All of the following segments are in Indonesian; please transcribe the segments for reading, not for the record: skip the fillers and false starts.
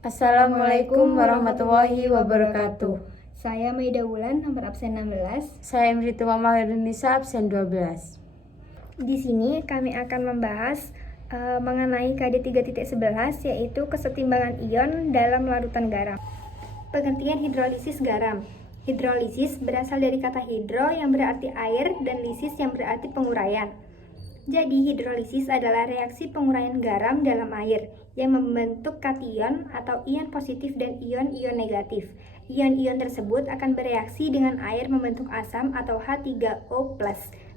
Assalamualaikum warahmatullahi wabarakatuh. Saya Maida Wulan, nomor absen 16. Saya Imritu Mama Nisa, absen 12. Di sini kami akan membahas mengenai KD 3.11, yaitu kesetimbangan ion dalam larutan garam. Pengertian hidrolisis garam. Hidrolisis berasal dari kata hidro yang berarti air dan lisis yang berarti penguraian. Jadi hidrolisis adalah reaksi penguraian garam dalam air yang membentuk kation atau ion positif dan ion-ion negatif. Ion-ion tersebut akan bereaksi dengan air membentuk asam atau H3O+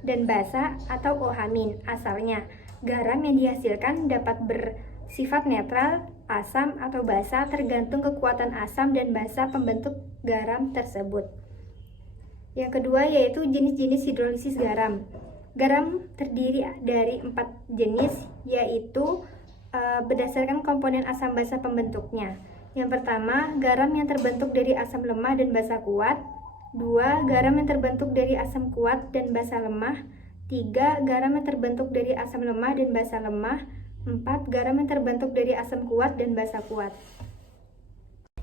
dan basa atau OH-. Asalnya, garam yang dihasilkan dapat bersifat netral, asam atau basa tergantung kekuatan asam dan basa pembentuk garam tersebut. Yang kedua yaitu jenis-jenis hidrolisis garam. Garam terdiri dari 4 jenis, yaitu berdasarkan komponen asam basa pembentuknya. Yang pertama, garam yang terbentuk dari asam lemah dan basa kuat. 2. Garam yang terbentuk dari asam kuat dan basa lemah. 3. Garam yang terbentuk dari asam lemah dan basa lemah. 4. Garam yang terbentuk dari asam kuat dan basa kuat.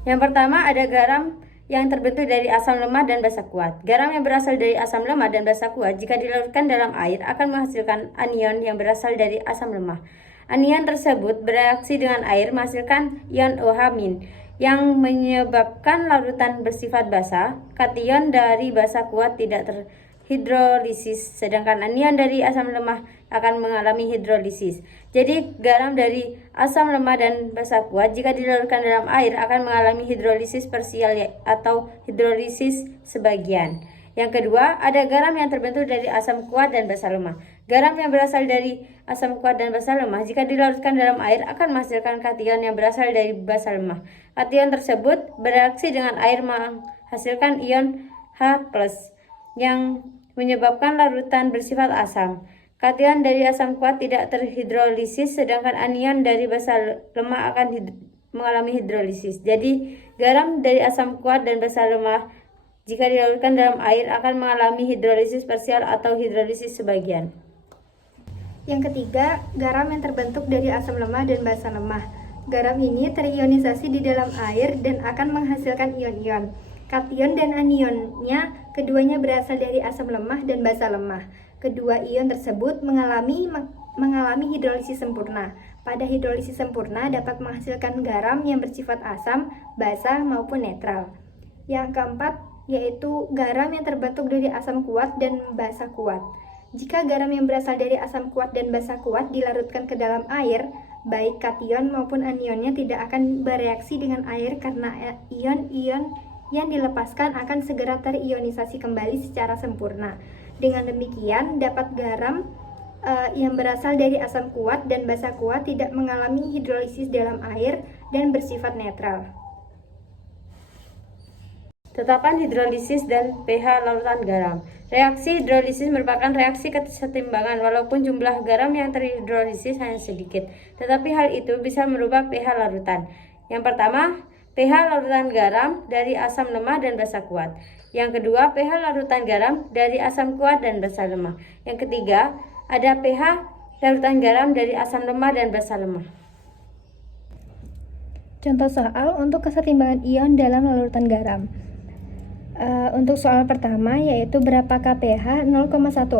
Yang pertama ada garam yang terbentuk dari asam lemah dan basa kuat. Garam yang berasal dari asam lemah dan basa kuat jika dilarutkan dalam air akan menghasilkan anion yang berasal dari asam lemah. Anion tersebut bereaksi dengan air menghasilkan ion OH- yang menyebabkan larutan bersifat basa. Kation dari basa kuat tidak terhidrolisis, sedangkan anion dari asam lemah akan mengalami hidrolisis. Jadi garam dari asam lemah dan basa kuat jika dilarutkan dalam air akan mengalami hidrolisis parsial atau hidrolisis sebagian. Yang kedua, ada garam yang terbentuk dari asam kuat dan basa lemah. Garam yang berasal dari asam kuat dan basa lemah jika dilarutkan dalam air akan menghasilkan kation yang berasal dari basa lemah. Kation tersebut bereaksi dengan air menghasilkan ion H+ yang menyebabkan larutan bersifat asam. Kation dari asam kuat tidak terhidrolisis, sedangkan anion dari basa lemah akan mengalami hidrolisis. Jadi, garam dari asam kuat dan basa lemah jika dilarutkan dalam air akan mengalami hidrolisis parsial atau hidrolisis sebagian. Yang ketiga, garam yang terbentuk dari asam lemah dan basa lemah. Garam ini terionisasi di dalam air dan akan menghasilkan ion-ion. Kation dan anionnya keduanya berasal dari asam lemah dan basa lemah. Kedua ion tersebut mengalami hidrolisis sempurna. Pada hidrolisis sempurna dapat menghasilkan garam yang bersifat asam, basa maupun netral. Yang keempat yaitu garam yang terbentuk dari asam kuat dan basa kuat. Jika garam yang berasal dari asam kuat dan basa kuat dilarutkan ke dalam air, baik kation maupun anionnya tidak akan bereaksi dengan air karena ion-ion yang dilepaskan akan segera terionisasi kembali secara sempurna. Dengan demikian, dapat garam yang berasal dari asam kuat dan basa kuat tidak mengalami hidrolisis dalam air dan bersifat netral. Tetapan hidrolisis dan pH larutan garam. Reaksi hidrolisis merupakan reaksi kesetimbangan walaupun jumlah garam yang terhidrolisis hanya sedikit, tetapi hal itu bisa merubah pH larutan. Yang pertama, pH larutan garam dari asam lemah dan basa kuat. Yang kedua, pH larutan garam dari asam kuat dan basa lemah. Yang ketiga, ada pH larutan garam dari asam lemah dan basa lemah. Contoh soal untuk kesetimbangan ion dalam larutan garam. Untuk soal pertama yaitu berapakah pH 0,1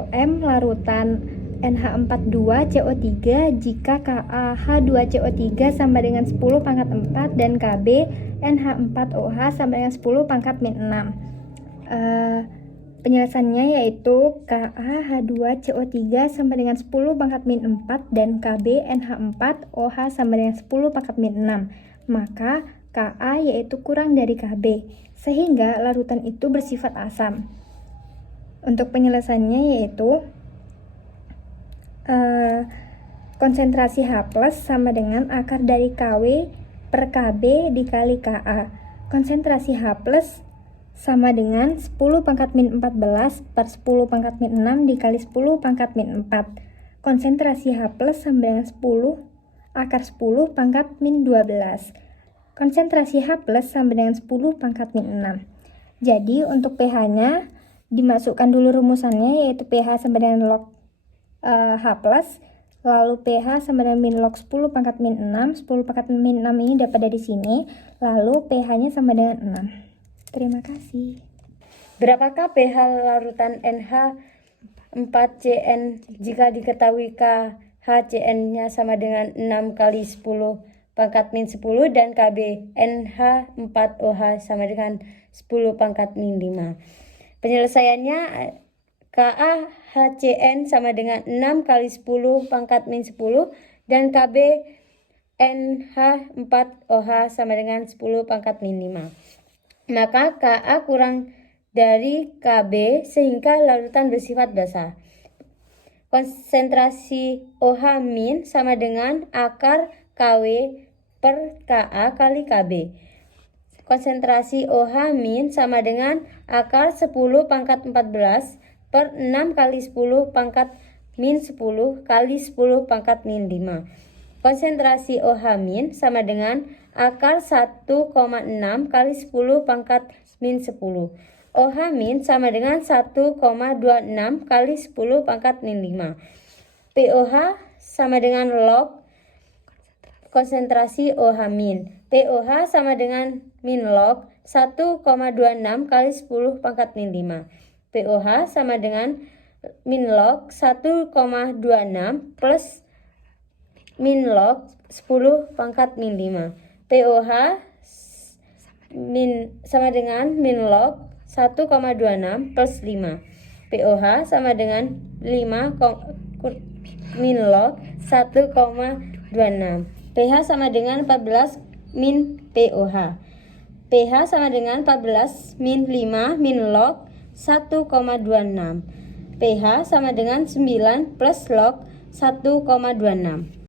m larutan NH42CO3 jika KaH2CO3 sama dengan 10 pangkat 4 dan Kb NH4OH sama dengan 10 pangkat min 6. Penjelasannya yaitu KaH2CO3 sama dengan 10 pangkat min 4 dan Kb NH4OH sama dengan 10 pangkat min 6. Maka Ka yaitu kurang dari Kb, sehingga larutan itu bersifat asam. Untuk penyelesaiannya yaitu konsentrasi H+ sama dengan akar dari Kw per Kb dikali Ka. Konsentrasi H+ sama dengan 10 pangkat min 14 per 10 pangkat min 6 dikali 10 pangkat min 4. Konsentrasi H+ sama dengan 10 akar 10 pangkat min 12. Konsentrasi H+ sama dengan 10 pangkat min 6. Jadi untuk pH-nya dimasukkan dulu rumusannya yaitu pH sama dengan log H+. Lalu pH sama dengan min log 10 pangkat min 6. 10 pangkat min 6 ini dapat dari sini. Lalu pH-nya sama dengan 6. Terima kasih. Berapakah pH larutan NH4CN jika diketahui KHCN-nya sama dengan 6 kali 10 pangkat min 10 dan KB NH4OH sama dengan 10 pangkat min 5. Penyelesaiannya KaHCN sama dengan 6 kali 10 pangkat min 10 dan KB NH4OH sama dengan 10 pangkat min 5. Maka Ka kurang dari KB sehingga larutan bersifat basah. Konsentrasi OH min sama dengan akar KW per Ka kali KB. Konsentrasi OH min sama dengan akar 10 pangkat 14 per 6 kali 10 pangkat min 10 kali 10 pangkat min 5. Konsentrasi OH min sama dengan akar 1,6 kali 10 pangkat min 10. OH min sama dengan 1,26 kali 10 pangkat min 5. POH sama dengan log konsentrasi OH min. POH sama dengan min log 1,26 kali 10 pangkat min 5. POH sama dengan min log 1,26 plus min log 10 pangkat min 5. POH sama dengan min log 1,26 plus 5. POH sama dengan 5 min log 1,26. pH sama dengan 14 min POH. pH sama dengan 14 min 5 min log 1,26. pH sama dengan 9 plus log 1,26.